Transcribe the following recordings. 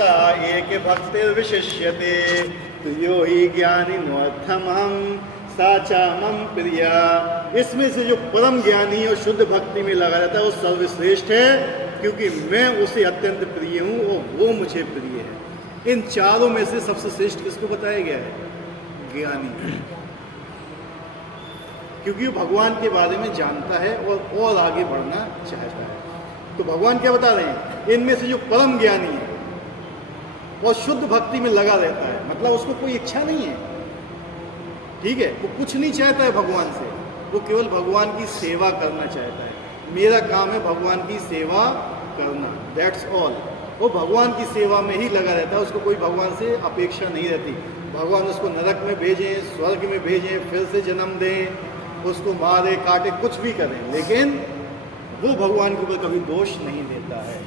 मत्ता एक भक्तिर्विशिष्यते यो ही ज्ञानी नोर्थमहम साचा मम प्रिया। इसमें से जो परम ज्ञानी और शुद्ध भक्ति में लगा रहता है वो सर्वश्रेष्ठ है, क्योंकि मैं उसे अत्यंत प्रिय हूँ और वो मुझे प्रिय है। इन चारों में से सबसे श्रेष्ठ किसको बताया गया है? ज्ञानी, क्योंकि वो भगवान के बारे में जानता है और आगे बढ़ना चाहता है। तो भगवान क्या बता रहे हैं? इनमें से जो परम ज्ञानी है और शुद्ध भक्ति में लगा रहता है, मतलब उसको कोई इच्छा नहीं है, ठीक है, वो कुछ नहीं चाहता है भगवान से, वो केवल भगवान की सेवा करना चाहता है। मेरा काम है भगवान की सेवा करना, दैट्स ऑल। वो भगवान की सेवा में ही लगा रहता है, उसको कोई भगवान से अपेक्षा नहीं रहती। भगवान उसको नरक में भेजें, स्वर्ग में भेजें, फिर से जन्म दें, उसको मारे काटे, कुछ भी करें, लेकिन वो भगवान के ऊपर कभी दोष नहीं देता है।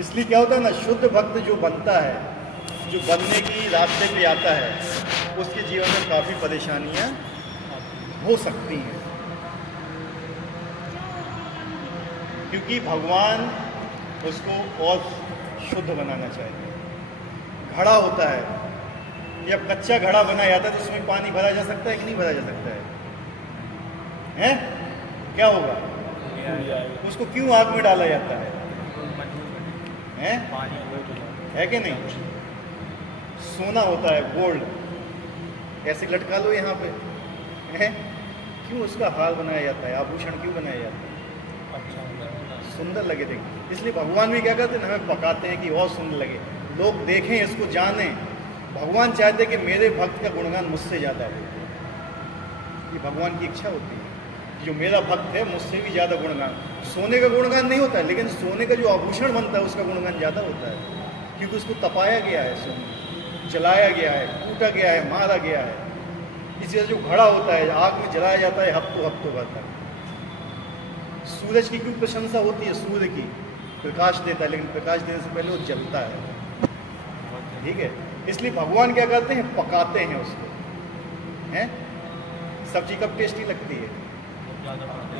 इसलिए क्या होता है ना, शुद्ध भक्त जो बनता है, जो बनने की रास्ते पे आता है, उसके जीवन में काफ़ी परेशानियां हो सकती हैं, क्योंकि भगवान उसको और शुद्ध बनाना चाहिए। घड़ा होता है, जब कच्चा घड़ा बनाया जाता है तो उसमें पानी भरा जा सकता है कि नहीं भरा जा सकता है? क्या होगा? उसको क्यों आग में डाला जाता है? है कि नहीं? सोना होता है, गोल्ड, ऐसे लटका लो यहाँ पे, है? क्यों उसका हार बनाया जाता है, आभूषण क्यों बनाया जाता है? अच्छा, सुंदर लगे देखें। इसलिए भगवान भी क्या करते हैं, हमें पकाते हैं कि और सुंदर लगे, लोग देखें, इसको जानें। भगवान चाहते हैं कि मेरे भक्त का गुणगान मुझसे ज़्यादा हो। ये भगवान की इच्छा होती है, जो मेरा भक्त है मुझसे भी ज़्यादा गुणगान। सोने का गुणगान नहीं होता है, लेकिन सोने का जो आभूषण बनता है उसका गुणगान ज़्यादा होता है, क्योंकि उसको तपाया गया है, सोने जलाया गया है, कूटा गया है, मारा गया है। इसी वजह जो घड़ा होता है, आग में जलाया जाता है, हफ्तों हफ्तों भर तक। सूरज की क्यों प्रशंसा होती है? सूर्य की प्रकाश देता है, लेकिन प्रकाश देने से पहले वो जलता है, ठीक है। इसलिए भगवान क्या करते हैं, पकाते हैं उसको, हैं? सब्जी कब टेस्टी लगती है?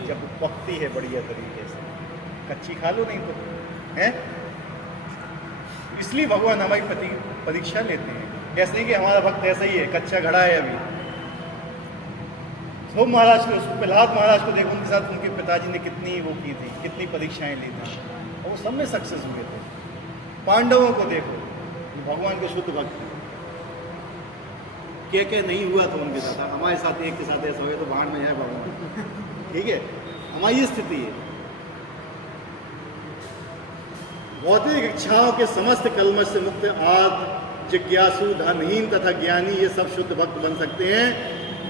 जब पकती है बढ़िया तरीके से, कच्ची खा लो नहीं तो, हैं? इसलिए भगवान हमारी परीक्षा लेते हैं। ऐसे नहीं कि हमारा भक्त ऐसा ही है, कच्चा घड़ा है अभी। तो महाराज को, प्रहलाद महाराज को देखो, उनके साथ उनके पिताजी ने कितनी वो की थी, कितनी परीक्षाएं ली थी, और वो सब में सक्सेस हुए थे। पांडवों को देखो, भगवान के शुद्ध भक्त क्या नहीं हुआ तो उनके साथ, हमारे साथ एक के साथ ऐसा हो गया तो बाहर में जाए भगवान, ठीक है। हमारी ये स्थिति है। भौतिक इच्छाओं के समस्त कलमश से मुक्त आत्म जिज्ञासु, धनहीन तथा ज्ञानी, ये सब शुद्ध भक्त बन सकते हैं।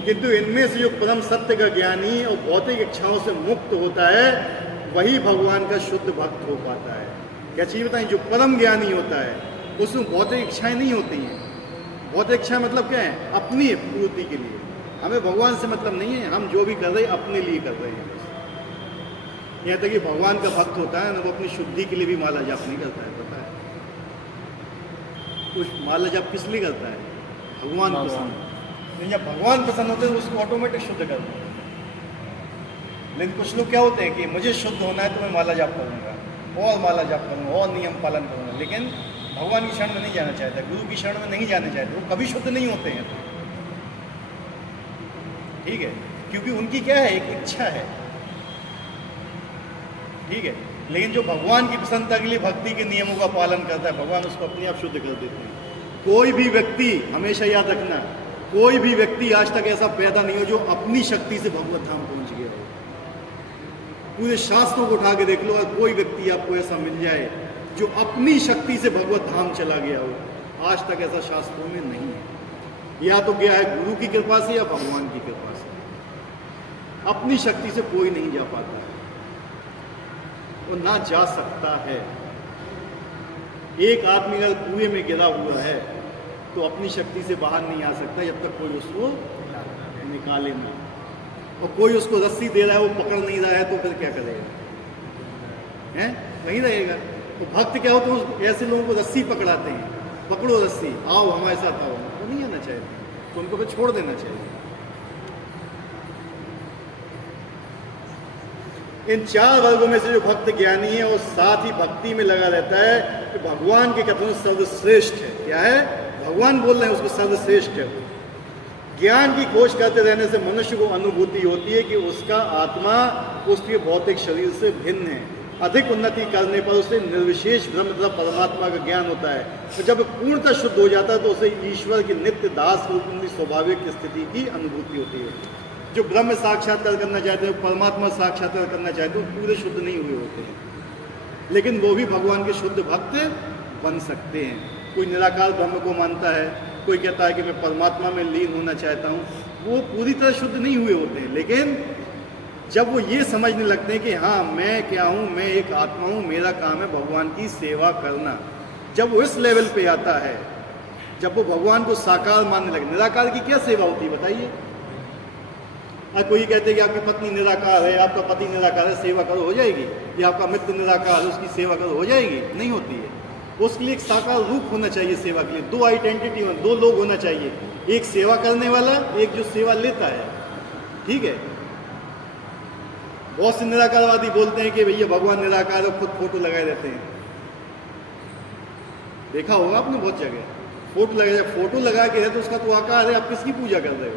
किंतु इनमें से जो परम सत्य का ज्ञानी और भौतिक इच्छाओं से मुक्त होता है, वही भगवान का शुद्ध भक्त हो पाता है। क्या चीज़ बताएं? जो परम ज्ञानी होता है उसमें भौतिक इच्छाएं नहीं होती हैं। भौतिक इच्छा मतलब क्या है? अपनी पूर्ति के लिए। हमें भगवान से मतलब नहीं है, हम जो भी कर रहे हैं अपने लिए कर रहे हैं बस। यहाँ तक कि भगवान का भक्त होता है ना, वो अपनी शुद्धि के लिए भी माला जाप नहीं करता है, पता है? कुछ माला जाप किस लिए करता है? भगवान पसंद। जब भगवान पसंद होते हैं उसको ऑटोमेटिक शुद्ध करते हैं। लेकिन कुछ लोग क्या होते हैं कि मुझे शुद्ध होना है तो मैं माला जाप करूँगा, और माला जाप करूँगा, और नियम पालन करूँगा, लेकिन भगवान की शरण में नहीं जाना चाहता, गुरु की शरण में नहीं जाना चाहते, वो कभी शुद्ध नहीं होते हैं, ठीक है। क्योंकि उनकी क्या है, एक इच्छा है, ठीक है। लेकिन जो भगवान की प्रसन्नता के लिए भक्ति के नियमों का पालन करता है, भगवान उसको अपने आप शुद्ध कर देते हैं। कोई भी व्यक्ति, हमेशा याद रखना, कोई भी व्यक्ति आज तक ऐसा पैदा नहीं हो जो अपनी शक्ति से भगवत धाम पहुंच गया हो। पूरे शास्त्रों को उठा के देख लो, और कोई व्यक्ति आपको ऐसा मिल जाए जो अपनी शक्ति से भगवत धाम चला गया हो। आज तक ऐसा शास्त्रों में नहीं है। या तो गया है गुरु की कृपा से या भगवान की कृपा से। अपनी शक्ति से कोई नहीं जा पाता है, वो ना जा सकता है। एक आदमी अगर कुएं में गिरा हुआ है तो अपनी शक्ति से बाहर नहीं आ सकता जब तक कोई उसको निकाले ना। और कोई उसको रस्सी दे रहा है, वो पकड़ नहीं रहा है, तो फिर क्या करेगा? हैं? नहीं रहेगा। तो भक्त क्या होते हैं, ऐसे लोगों को रस्सी पकड़ाते हैं, पकड़ो रस्सी, आओ हमारे साथ आओ, तो नहीं आना चाहिए, तो उनको फिर छोड़ देना चाहिए। इन चार वर्गों में से जो भक्त ज्ञानी है और साथ ही भक्ति में लगा रहता है, कि भगवान के कथन सर्वश्रेष्ठ है। क्या है? भगवान बोल रहे हैं उसको सर्वश्रेष्ठ है। ज्ञान की खोज करते रहने से मनुष्य को अनुभूति होती है कि उसका आत्मा उसके भौतिक शरीर से भिन्न है। अधिक उन्नति करने पर उसे निर्विशेष ब्रह्म तथा परमात्मा का ज्ञान होता है। तो जब पूर्णतः शुद्ध हो जाता है तो उसे ईश्वर की नित्य दास रूप में स्वाभाविक स्थिति की अनुभूति होती है। जो ब्रह्म साक्षात्कार करना चाहते हैं, परमात्मा साक्षात्कार करना चाहते हैं, पूरे शुद्ध नहीं हुए होते हैं, लेकिन वो भी भगवान के शुद्ध भक्त बन सकते हैं। कोई निराकार ब्रह्म को मानता है, कोई कहता है कि मैं परमात्मा में लीन होना चाहता हूँ, वो पूरी तरह शुद्ध नहीं हुए होते हैं। लेकिन जब वो ये समझने लगते हैं कि हाँ मैं क्या हूँ, मैं एक आत्मा हूँ, मेरा काम है भगवान की सेवा करना, जब वो इस लेवल पे आता है, जब वो भगवान को साकार मानने लगे। निराकार की क्या सेवा होती है बताइए? कोई कहते हैं कि आपकी पत्नी निराकार है, आपका पति निराकार है, सेवा करो हो जाएगी, या आपका मित्र निराकार है उसकी सेवा करो हो जाएगी? नहीं होती है। उसके लिए एक साकार रूप होना चाहिए सेवा के लिए। दो आइडेंटिटी हो, दो लोग होना चाहिए, एक सेवा करने वाला, एक जो सेवा लेता है। ठीक है? बहुत से निराकारवादी बोलते हैं कि भैया भगवान निराकार है, खुद फोटो लगाए देते हैं। देखा होगा आपने बहुत जगह फोटो लगाया, फोटो लगा के है तो उसका तो आकार है, आप किसकी पूजा कर रहे हो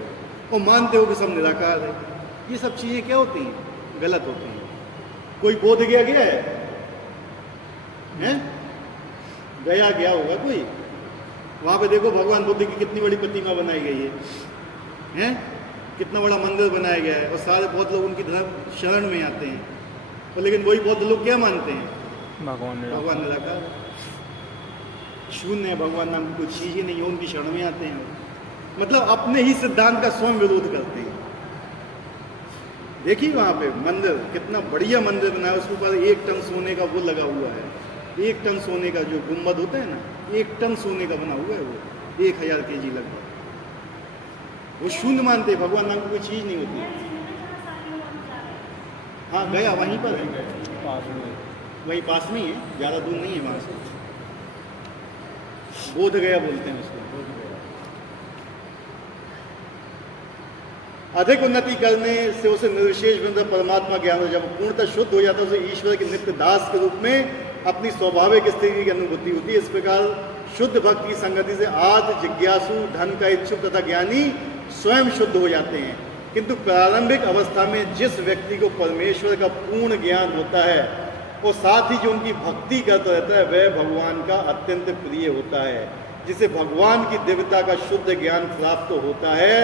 और मानते हो कि सब निराकार है। ये सब चीजें क्या होती हैं? गलत होती हैं। कोई बोध गया है? गया होगा कोई, वहां पे देखो भगवान बुद्ध की कितनी बड़ी प्रतिमा बनाई गई है? कितना बड़ा मंदिर बनाया गया है, और सारे बहुत लोग उनकी धर्म शरण में आते हैं। और लेकिन वही बहुत लोग क्या मानते हैं? भगवान निराकार, शून्य है, भगवान नाम की कोई चीज ही नहीं है, उनकी शरण में आते हैं। मतलब अपने ही सिद्धांत का स्वयं विरोध करते हैं। देखिए वहां पे मंदिर, कितना बढ़िया मंदिर बना है, उसके ऊपर 1 टन सोने का वो लगा हुआ है। 1 टन सोने का जो गुम्बद होता है ना, 1 टन सोने का बना हुआ है, वो 1000 kg लगभग। वो शून्य मानते हैं, भगवान नाम की कोई चीज नहीं होती। हाँ गया वहीं पर है, वहीं पास में ही है, ज़्यादा दूर नहीं है वहाँ से। बोध गया बोलते हैं उसको। अधिक उन्नति करने से उसे निर्विशेष ब्रह्म परमात्मा ज्ञान हो, जब पूर्णतः शुद्ध हो जाता है उसे ईश्वर के नित्य दास के रूप में अपनी स्वाभाविक स्थिति की अनुभूति होती है। इस प्रकार शुद्ध भक्त की संगति से आद जिज्ञासु, धन का इच्छुक तथा ज्ञानी स्वयं शुद्ध हो जाते हैं। किंतु प्रारंभिक अवस्था में जिस व्यक्ति को परमेश्वर का पूर्ण ज्ञान होता है और साथ ही जो उनकी भक्ति करता रहता है, वह भगवान का अत्यंत प्रिय होता है। जिसे भगवान की दिव्यता का शुद्ध ज्ञान प्राप्त होता है,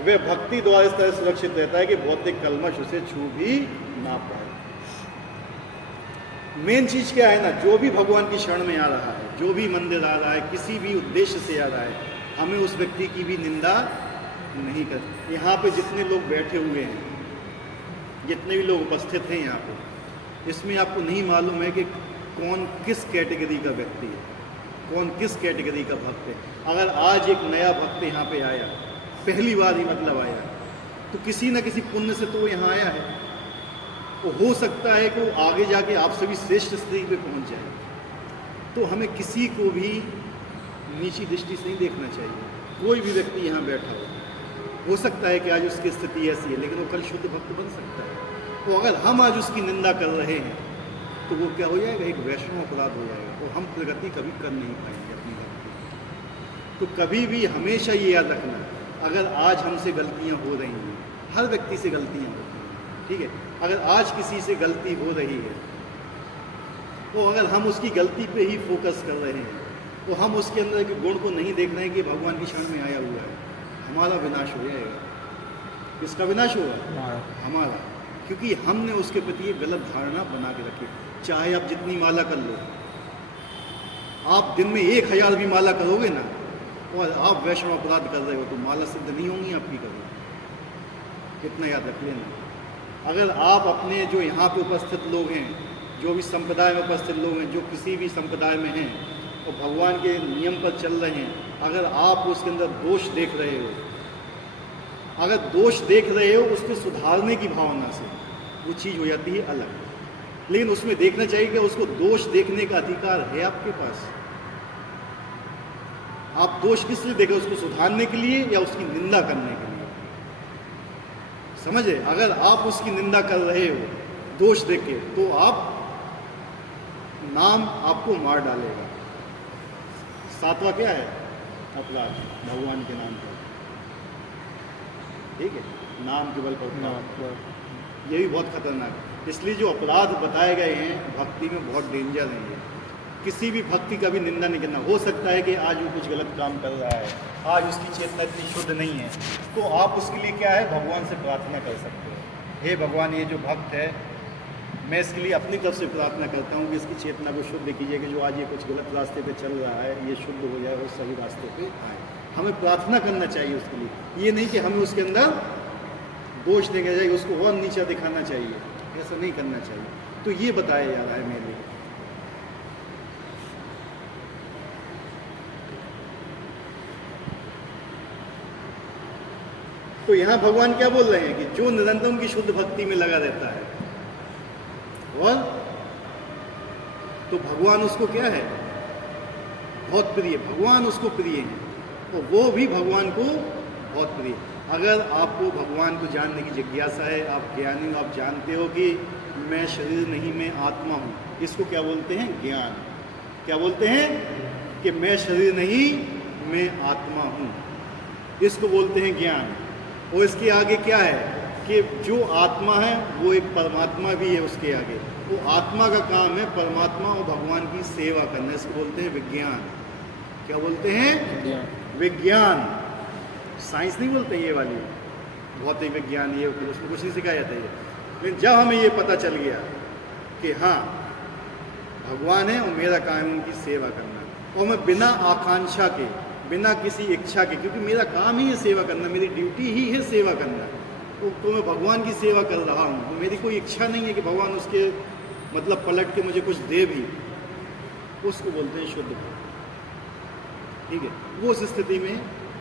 वह भक्ति द्वारा इस तरह सुरक्षित रहता है कि भौतिक कलमश उसे छू भी ना पाए। मेन चीज क्या है ना, जो भी भगवान की शरण में आ रहा है, जो भी मंदिर आ रहा है, किसी भी उद्देश्य से आ रहा है, हमें उस व्यक्ति की भी निंदा नहीं कर। यहाँ पे जितने लोग बैठे हुए हैं, जितने भी लोग उपस्थित हैं यहाँ पे, इसमें आपको नहीं मालूम है कि कौन किस कैटेगरी का व्यक्ति है, कौन किस कैटेगरी का भक्त है। अगर आज एक नया भक्त यहाँ पे आया, पहली बार ही मतलब आया, तो किसी न किसी पुण्य से तो वो यहाँ आया है। तो हो सकता है कि वो आगे जाके आपसे भी श्रेष्ठ स्थिति पे पहुँच जाए। तो हमें किसी को भी नीची दृष्टि से नहीं देखना चाहिए। कोई भी व्यक्ति यहाँ बैठा हो सकता है कि आज उसकी स्थिति ऐसी है, लेकिन वो कल शुद्ध भक्त बन सकता है। तो अगर हम आज उसकी निंदा कर रहे हैं तो वो क्या हो जाएगा? एक वैष्णव अपराध हो जाएगा। तो हम प्रगति कभी कर नहीं पाएंगे अपनी भक्ति। तो कभी भी हमेशा ये याद रखना, अगर आज हमसे गलतियाँ हो रही हैं, हर व्यक्ति से गलतियाँ होती हैं, ठीक है? अगर आज किसी से गलती हो रही है, तो अगर हम उसकी गलती पे ही फोकस कर रहे हैं, तो हम उसके अंदर के गुण को नहीं देख रहे हैं कि भगवान की शरण में आया हुआ है, हमारा विनाश हो जाएगा। किसका विनाश होगा? हमारा। क्योंकि हमने उसके प्रति एक गलत धारणा बना के रखी। चाहे आप जितनी माला कर लो, आप दिन में 1000 भी माला करोगे ना, और आप वैष्णव अपराध कर रहे हो, तो माला सिद्ध नहीं होंगी आपकी कभी। इतना याद रख लेना। अगर आप अपने जो यहाँ पे उपस्थित लोग हैं, जो भी संप्रदाय में उपस्थित लोग हैं, जो किसी भी संप्रदाय में हैं और भगवान के नियम पर चल रहे हैं, अगर आप उसके अंदर दोष देख रहे हो, अगर दोष देख रहे हो उसको सुधारने की भावना से, वो चीज़ हो जाती है अलग। लेकिन उसमें देखना चाहिए कि उसको दोष देखने का अधिकार है आपके पास। आप दोष किस लिए देखें? उसको सुधारने के लिए या उसकी निंदा करने के लिए? समझे? अगर आप उसकी निंदा कर रहे हो दोष देख के, तो आप नाम आपको मार डालेगा। सातवां क्या है? अपराध भगवान के नाम पर, ठीक है, नाम केवल पर, ये भी बहुत खतरनाक है। इसलिए जो अपराध बताए गए हैं भक्ति में बहुत डेंजर है। ये किसी भी भक्ति का भी निंदा नहीं करना। हो सकता है कि आज वो कुछ गलत काम कर रहा है, आज उसकी चेतना इतनी शुद्ध नहीं है, तो आप उसके लिए क्या है, भगवान से प्रार्थना कर सकते हो, हे भगवान ये जो भक्त है, मैं इसके लिए अपनी तरफ से प्रार्थना करता हूँ कि इसकी चेतना को शुद्ध कीजिए, कि जो आज ये कुछ गलत रास्ते पे चल रहा है ये शुद्ध हो जाए और सही रास्ते पे आए। हमें प्रार्थना करना चाहिए उसके लिए, ये नहीं कि हमें उसके अंदर दोष देना चाहिए, उसको और नीचा दिखाना चाहिए, ऐसा नहीं करना चाहिए। तो ये बताया जा रहा है मेरे लिए। तो यहाँ भगवान क्या बोल रहे हैं कि जो निरंतर उनकी शुद्ध भक्ति में लगा रहता है, और तो भगवान उसको क्या है, बहुत प्रिय, भगवान उसको प्रिय है, और वो भी भगवान को बहुत प्रिय। अगर आपको भगवान को जानने की जिज्ञासा है, आप ज्ञानी हो, आप जानते हो कि मैं शरीर नहीं मैं आत्मा हूँ, इसको क्या बोलते हैं, ज्ञान। क्या बोलते हैं कि मैं शरीर नहीं मैं आत्मा हूँ, इसको बोलते हैं ज्ञान। और इसके आगे क्या है कि जो आत्मा है वो एक परमात्मा भी है, उसके आगे वो आत्मा का काम है परमात्मा और भगवान की सेवा करना, इसको बोलते हैं विज्ञान। क्या बोलते हैं, विज्ञान। साइंस नहीं बोलते ये वाली, भौतिक विज्ञान, ये उसमें कुछ नहीं सिखाया जाता है। लेकिन जब हमें ये पता चल गया कि हाँ भगवान है और मेरा काम है उनकी सेवा करना, और मैं बिना आकांक्षा के, बिना किसी इच्छा के, क्योंकि मेरा काम ही है सेवा करना, मेरी ड्यूटी ही है सेवा करना, तो मैं भगवान की सेवा कर रहा हूँ, तो मेरी कोई इच्छा नहीं है कि भगवान उसके मतलब पलट के मुझे कुछ दे भी, उसको बोलते हैं शुद्ध भक्ति। ठीक है, वो उस स्थिति में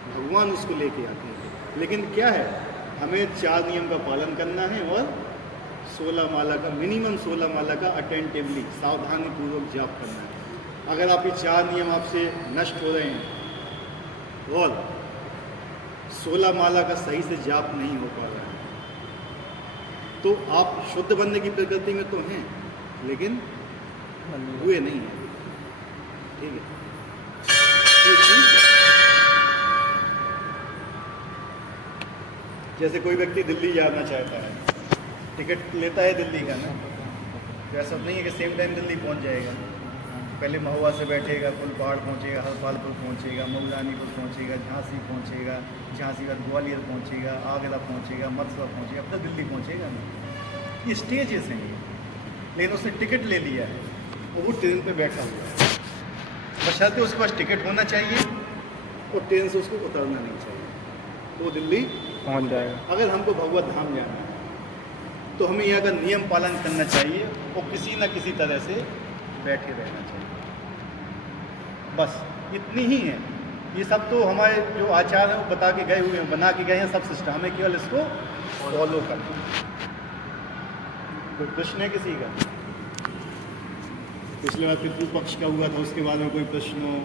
भगवान उसको लेके आते हैं। लेकिन क्या है, हमें 4 नियम का पालन करना है और 16 माला का, मिनिमम 16 माला का अटेंटिवली, सावधानी पूर्वक जाप करना है। अगर आप ये 4 नियम आपसे नष्ट हो रहे हैं और 16 माला का सही से जाप नहीं हो पा रहा है, तो आप शुद्ध बनने की प्रकृति में तो हैं, लेकिन हुए नहीं हैं। ठीक है, जैसे कोई व्यक्ति दिल्ली जाना चाहता है, टिकट लेता है दिल्ली का ना, तो ऐसा नहीं है कि सेम टाइम दिल्ली पहुंच जाएगा। पहले महुआ से बैठेगा, फुलपहाड़ पहुंचेगा, हरपालपुर पहुंचेगा, मऊरानीपुर पहुंचेगा, झांसी पहुंचेगा, झांसी बाद ग्वालियर पहुंचेगा, आगरा पहुंचेगा, मथुरा पहुंचेगा, अब तक दिल्ली पहुंचेगा ना। ये स्टेजेस हैं ये, लेकिन उसने टिकट ले लिया है और वो ट्रेन पे बैठा हुआ है, बशर्ते उसके पास टिकट होना चाहिए और ट्रेन से उसको उतरना नहीं चाहिए, तो वो दिल्ली पहुंच जाएगा। अगर हमको भगवत धाम जाना है तो हमें यहाँ का नियम पालन करना चाहिए और किसी न किसी तरह से बैठे रहना चाहिए। बस इतनी ही है। ये सब तो हमारे जो आचार हैं वो बता के गए हुए हैं, बना के गए हैं सब सिस्टम, हमें केवल इसको फॉलो करना है। कोई प्रश्न है किसी का? पिछले बार पितृ पक्ष का हुआ था, उसके बाद में कोई प्रश्न हो?